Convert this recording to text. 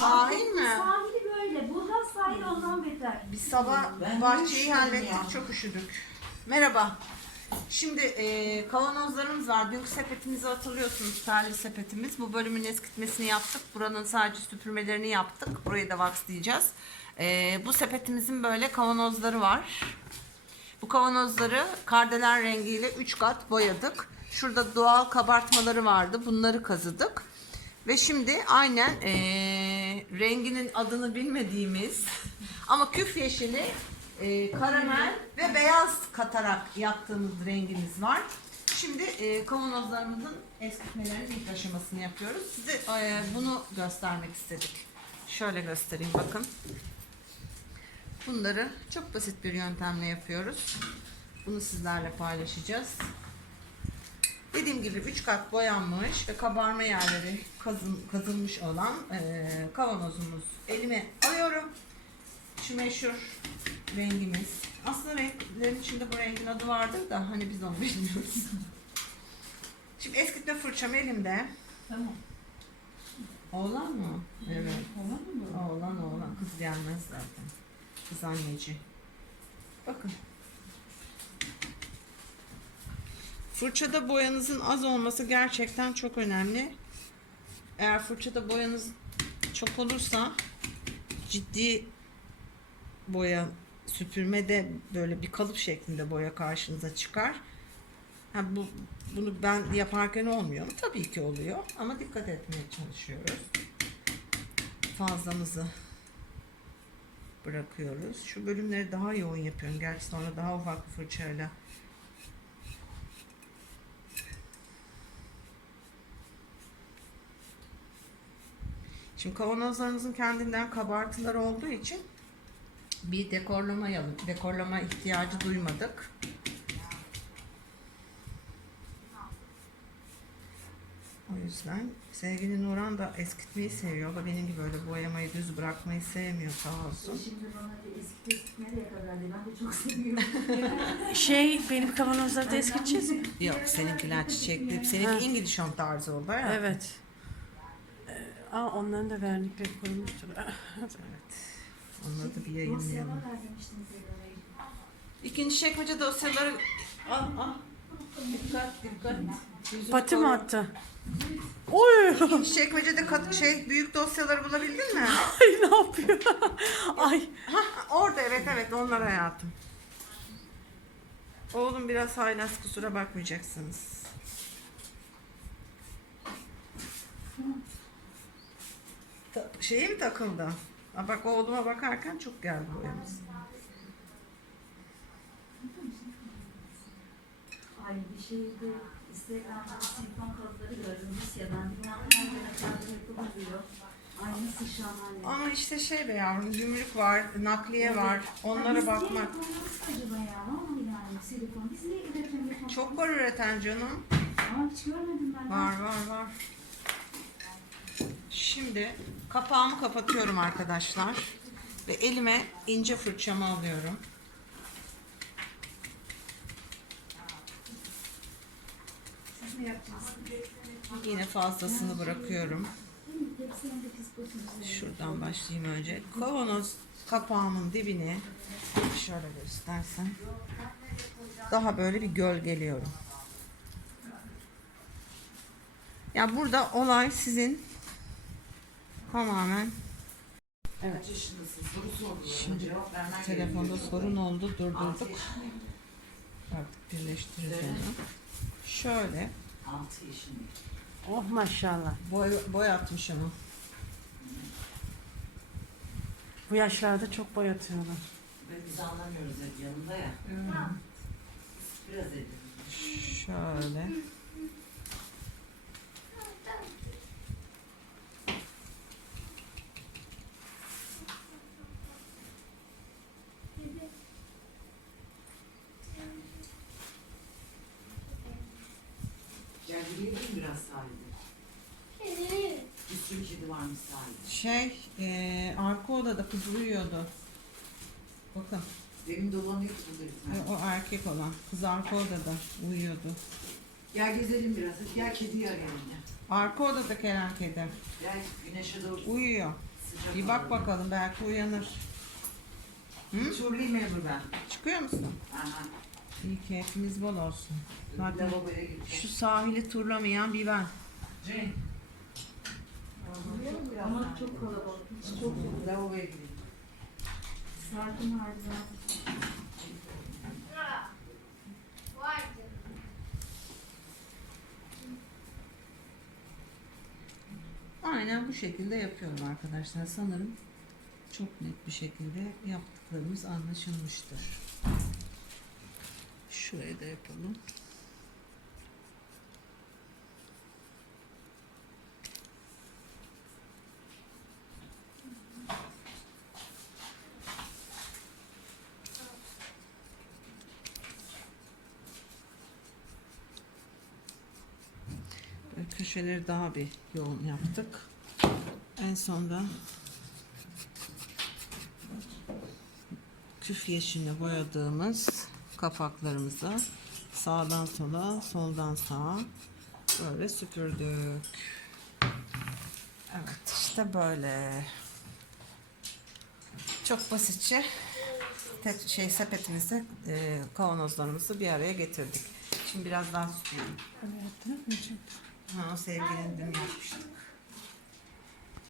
Sahil mi? Sahili böyle. Burhan sahil ondan beter. Biz sabah Ben bahçeyi üşüdüm hallettik, ya. çok üşüdük. Merhaba. Şimdi e, kavanozlarımız var. Dünkü sepetimizi hatırlıyorsunuz. Terli sepetimiz. Bu bölümün eskitmesini yaptık. Buranın sadece süpürmelerini yaptık. Burayı da vaxlayacağız. E, bu sepetimizin böyle kavanozları var. Bu kavanozları kardelen rengiyle 3 kat boyadık. Şurada doğal kabartmaları vardı. Bunları kazıdık. Ve şimdi aynen eee, renginin adını bilmediğimiz ama küf yeşili, eee, karamel ve beyaz katarak yaptığımız rengimiz var. Şimdi eee, kavanozlarımızın eskitmelerinin ilk aşamasını yapıyoruz. Size eee, bunu göstermek istedik. Şöyle göstereyim bakın. Bunları çok basit bir yöntemle yapıyoruz. Bunu sizlerle paylaşacağız. Dediğim gibi 3 kat boyanmış ve kabarma yerleri kazın, kazılmış olan eee, kavanozumuz elime alıyorum. Şu meşhur rengimiz. Aslında renklerin içinde bu rengin adı vardır da hani biz onu bilmiyoruz. Şimdi eskitme fırçam elimde. Tamam. Oğlan mı? Evet. Tamam mı? Oğlan oğlan. Kız gelmez zaten. Kız anneci. Bakın. Fırçada boyanızın az olması gerçekten çok önemli. Eğer fırçada boyanız çok olursa ciddi boya süpürmede böyle bir kalıp şeklinde boya karşınıza çıkar. Ha bu bunu ben yaparken olmuyor mu? Tabii ki oluyor ama dikkat etmeye çalışıyoruz. Fazlamızı bırakıyoruz. Şu bölümleri daha yoğun yapıyorum. Gerçi sonra daha ufak bir fırçayla Şimdi kavanozlarımızın kendinden kabartıları olduğu için bir dekorlama dekorlama ihtiyacı duymadık. O yüzden sevgili Nuran da eskitmeyi seviyor. O da benim gibi öyle boyamayı düz bırakmayı sevmiyor sağ olsun. Şimdi bana bir eski eski nereye kadar diye ben de çok seviyorum. Şey benim kavanozları da eskiteceğiz mi? Yok seninkiler çiçekli. Seninki İngiliz home tarzı oldu. ha? Evet. Aa, onların da vernikleri kurumuştur. Evet. Onları da bir yayınlayalım. İkinci çekmece dosyaları... Ah ah. Dikkat dikkat. Yüzüm Pati mi attı? Oy! İkinci çekmecede kat, şey büyük dosyaları bulabildin mi? Ay ne yapıyor? Ay Hah, orada evet evet onlar hayatım. Oğlum biraz haylaz kusura bakmayacaksınız. Ta- şeye mi takıldı? Ha bak oğluma bakarken çok geldi boyamız. Ay bir şeyde Instagram'da silikon kalıpları gördüm Rusya'dan. Dünyanın her yerine kadar yapılıyor. Ay nasıl şahane. Ama işte şey be yavrum gümrük var, nakliye var. Ya Onlara biz niye bakmak. yapamıyoruz ki acaba ya? Vallahi yani silikon. Biz niye üretemiyoruz? Çok var üreten canım. Ama hiç görmedim ben. Var var var. Şimdi kapağımı kapatıyorum arkadaşlar. Ve elime ince fırçamı alıyorum. Yine fazlasını bırakıyorum. Şuradan başlayayım önce. Kavanoz kapağımın dibine şöyle göstersem daha böyle bir gölgeliyorum. Ya burada olay sizin tamamen Kaç yaşındasın? Soru sordular. Şimdi telefonda sorun oldu durdurduk. Artık birleştiririz Evet. onu. Şöyle yaşındayım. oh maşallah. boy, boyatmış ama. Bu yaşlarda çok boyatıyorlar. Ve biz anlamıyoruz hep yanında ya. Biraz edin. Şöyle. Gel yürüyelim biraz sahilde. Bir sürü kedi varmış sahilde. Şey, eee arka odada kız uyuyordu. Bakın, Benim dolanıyor burada bir e, tane. o erkek olan. Kız arka odada uyuyordu. Gel gezelim biraz. Hadi gel kediyi arayalım gel. Arka odada Kerem kedi. Gel güneşe doğru Uyuyor. Bir bak bakalım belki uyanır. Hı? Çurlayayım mı buradan? Çıkıyor musun? Aha. İyi keyfiniz bol olsun. Zaten şu sahili turlamayan bir ben. Ama çok kalabalık. Hiç çok yok. Lavaboya gideyim. Sardım harbiden. Aynen bu şekilde yapıyorum arkadaşlar. Sanırım çok net bir şekilde yaptıklarımız anlaşılmıştır. Şuraya da yapalım. Böyle köşeleri daha bir yoğun yaptık. En sonda küf yeşiline boyadığımız kapaklarımıza sağdan sola, soldan sağa böyle süpürdük. Evet işte böyle. Çok basitçe tek şey sepetimizi, e, kavanozlarımızı bir araya getirdik. Şimdi biraz daha yaptınız mı? Ha, o sevgilinin dün yapmıştık.